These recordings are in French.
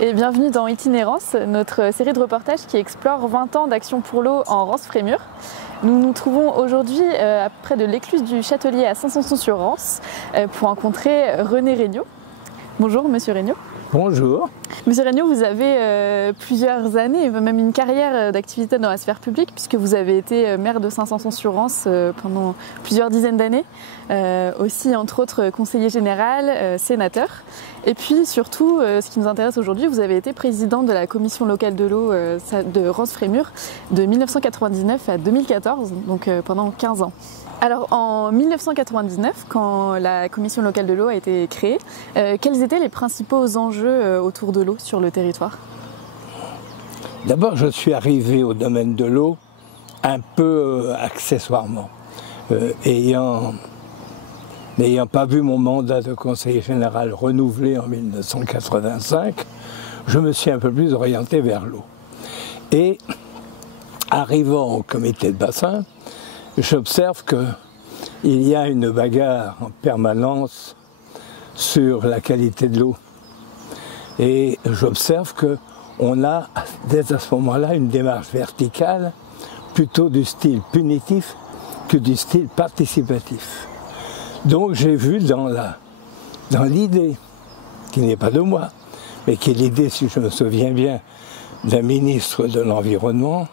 et bienvenue dans Itinérance, notre série de reportages qui explore 20 ans d'action pour l'eau en Rance-Frémur. Nous nous trouvons aujourd'hui près de l'écluse du Châtelier à Saint-Sanson-sur-Rance pour rencontrer René Regnault. Bonjour Monsieur Regnault. Bonjour. Monsieur Regnault, vous avez plusieurs années, même une carrière d'activité dans la sphère publique, puisque vous avez été maire de Saint-Sanson-sur-Rance pendant plusieurs dizaines d'années, aussi entre autres conseiller général, sénateur. Et puis surtout, ce qui nous intéresse aujourd'hui, vous avez été président de la commission locale de l'eau de Rance-Frémur de 1999 à 2014, donc pendant 15 ans. Alors en 1999, quand la commission locale de l'eau a été créée, quels étaient les principaux enjeux autour de l'eau sur le territoire? D'abord, je suis arrivé au domaine de l'eau un peu accessoirement. N'ayant pas vu mon mandat de conseiller général renouvelé en 1985, je me suis un peu plus orienté vers l'eau. Et arrivant au comité de bassin, j'observe qu'il y a une bagarre en permanence sur la qualité de l'eau. Et j'observe qu'on a, dès à ce moment-là, une démarche verticale plutôt du style punitif que du style participatif. Donc j'ai vu dans l'idée, qui n'est pas de moi, mais qui est l'idée, si je me souviens bien, d'un ministre de l'Environnement,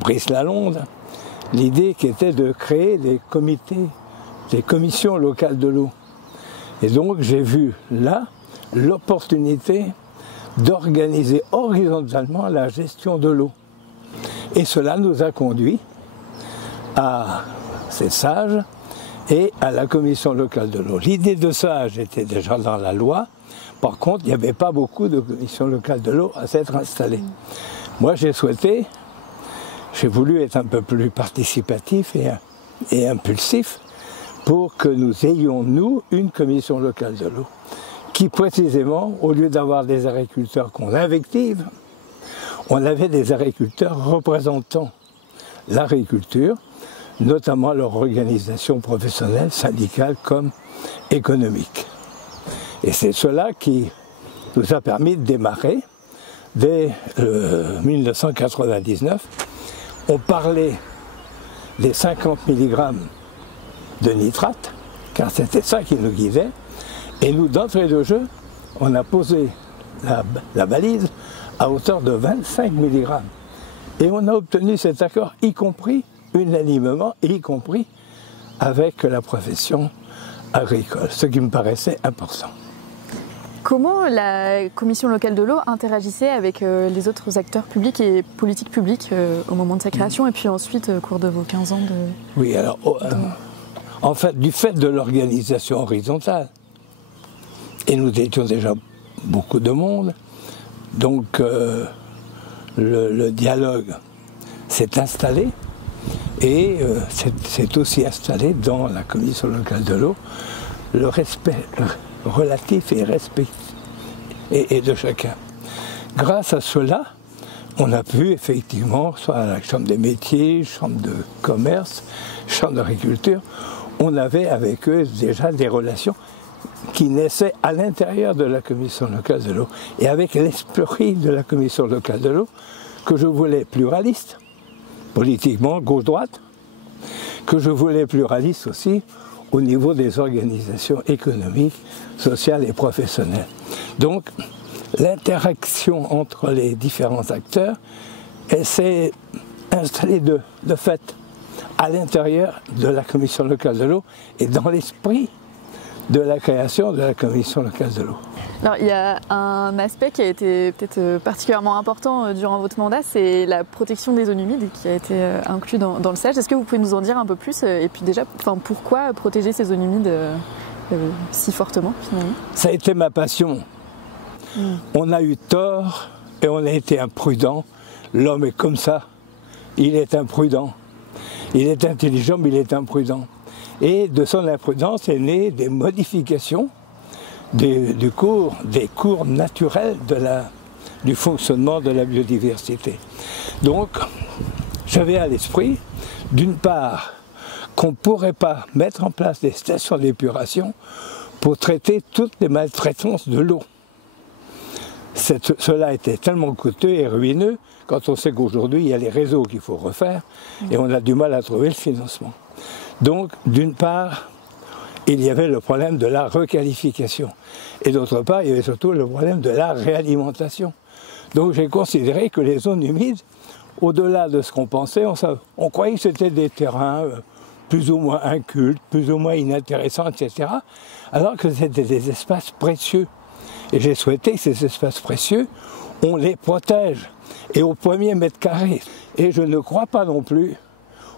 Brice Lalonde, l'idée qui était de créer des comités, des commissions locales de l'eau. Et donc j'ai vu là l'opportunité d'organiser horizontalement la gestion de l'eau. Et cela nous a conduit à ces sages et à la commission locale de l'eau. L'idée de sage était déjà dans la loi. Par contre, il n'y avait pas beaucoup de commissions locales de l'eau à s'être installées. Moi, j'ai voulu être un peu plus participatif et impulsif pour que nous ayons, nous, une commission locale de l'eau qui, précisément, au lieu d'avoir des agriculteurs qu'on invective, on avait des agriculteurs représentant l'agriculture, notamment leur organisation professionnelle, syndicale comme économique. Et c'est cela qui nous a permis de démarrer dès 1999. On parlait des 50 mg de nitrate, car c'était ça qui nous guidait. Et nous, d'entrée de jeu, on a posé la balise à hauteur de 25 mg. Et on a obtenu cet accord, y compris unanimement, y compris avec la profession agricole, ce qui me paraissait important. Comment la commission locale de l'eau interagissait avec les autres acteurs publics et politiques publiques au moment de sa création et puis ensuite au cours de vos 15 ans de... Oui, alors, en fait, du fait de l'organisation horizontale, et nous étions déjà beaucoup de monde, donc le dialogue s'est installé et c'est aussi installé dans la commission locale de l'eau le respect relatif et respect et de chacun. Grâce à cela, on a pu effectivement, soit à la Chambre des métiers, Chambre de commerce, Chambre d'agriculture, on avait avec eux déjà des relations qui naissaient à l'intérieur de la commission locale de l'eau et avec l'esprit de la commission locale de l'eau que je voulais pluraliste, politiquement gauche-droite, que je voulais pluraliste aussi au niveau des organisations économiques, sociales et professionnelles. Donc, l'interaction entre les différents acteurs, elle s'est installée de fait à l'intérieur de la commission locale de l'eau et dans l'esprit de la création de la commission locale de l'eau. Alors, il y a un aspect qui a été peut-être particulièrement important durant votre mandat, c'est la protection des zones humides qui a été inclus dans le SAGE. Est-ce que vous pouvez nous en dire un peu plus et puis déjà, pourquoi protéger ces zones humides si fortement finalement? Ça a été ma passion. On a eu tort et on a été imprudent. L'homme est comme ça, il est imprudent. Il est intelligent mais il est imprudent. Et de son imprudence est née des modifications des cours naturels du fonctionnement de la biodiversité. Donc, j'avais à l'esprit, d'une part, qu'on ne pourrait pas mettre en place des stations d'épuration pour traiter toutes les maltraitances de l'eau. cela était tellement coûteux et ruineux quand on sait qu'aujourd'hui il y a les réseaux qu'il faut refaire et on a du mal à trouver le financement. Donc d'une part, il y avait le problème de la requalification et d'autre part, il y avait surtout le problème de la réalimentation. Donc j'ai considéré que les zones humides, au-delà de ce qu'on pensait, on croyait que c'était des terrains plus ou moins incultes, plus ou moins inintéressants, etc. Alors que c'était des espaces précieux. Et j'ai souhaité que ces espaces précieux, on les protège, et au premier mètre carré. Et je ne crois pas non plus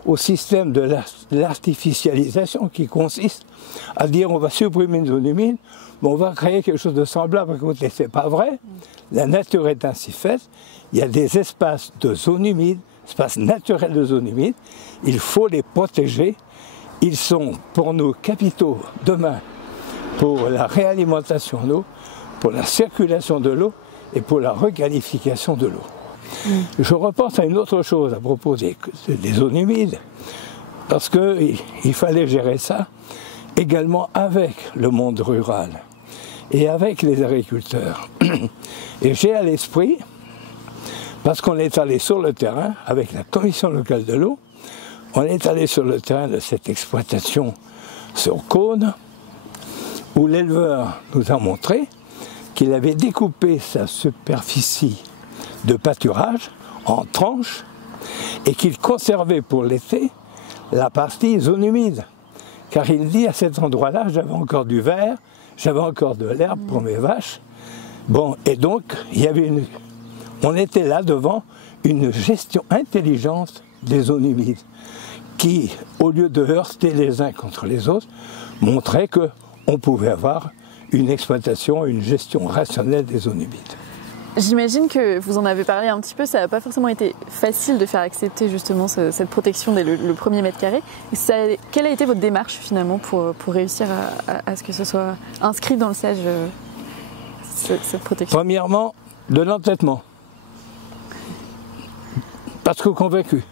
au système de l'artificialisation qui consiste à dire on va supprimer une zone humide, mais on va créer quelque chose de semblable. Écoutez, c'est pas vrai. La nature est ainsi faite. Il y a des espaces de zones humides, espaces naturels de zones humides. Il faut les protéger. Ils sont pour nous capitaux demain pour la réalimentation en eau, pour la circulation de l'eau et pour la requalification de l'eau. Je repense à une autre chose à propos des zones humides, parce qu'il fallait gérer ça également avec le monde rural et avec les agriculteurs. Et j'ai à l'esprit, parce qu'on est allé sur le terrain avec la Commission locale de l'eau, on est allé sur le terrain de cette exploitation sur Cône, où l'éleveur nous a montré qu'il avait découpé sa superficie de pâturage en tranches et qu'il conservait pour l'été la partie zone humide. Car il dit à cet endroit-là, j'avais encore du verre, j'avais encore de l'herbe pour mes vaches. Bon, et donc, on était là devant une gestion intelligente des zones humides qui, au lieu de heurter les uns contre les autres, montrait qu'on pouvait avoir une exploitation, une gestion rationnelle des zones humides. J'imagine que vous en avez parlé un petit peu, ça n'a pas forcément été facile de faire accepter justement cette protection dès le premier mètre carré. Quelle a été votre démarche finalement pour réussir à ce que ce soit inscrit dans le SAGE, cette protection? Premièrement, de l'entêtement. Parce que convaincu.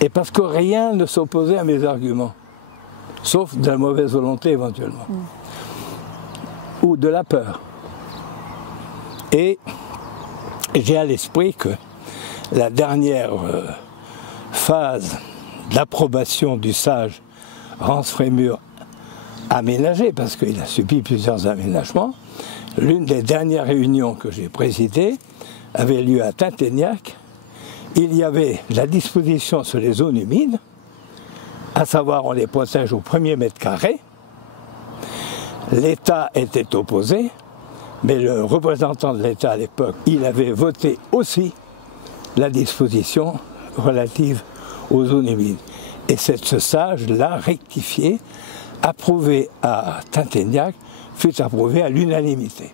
Et parce que rien ne s'opposait à mes arguments. Sauf de la mauvaise volonté éventuellement. Ou de la peur. Et j'ai à l'esprit que la dernière phase d'approbation du SAGE Rance-Frémur aménagé, parce qu'il a subi plusieurs aménagements, l'une des dernières réunions que j'ai présidées avait lieu à Tinténiac. Il y avait la disposition sur les zones humides, à savoir on les protège au premier mètre carré. L'État était opposé, mais le représentant de l'État à l'époque, il avait voté aussi la disposition relative aux zones humides. Et ce SAGE l'a rectifié, approuvé à Tinténiac, fut approuvé à l'unanimité.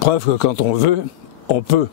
Preuve que quand on veut, on peut.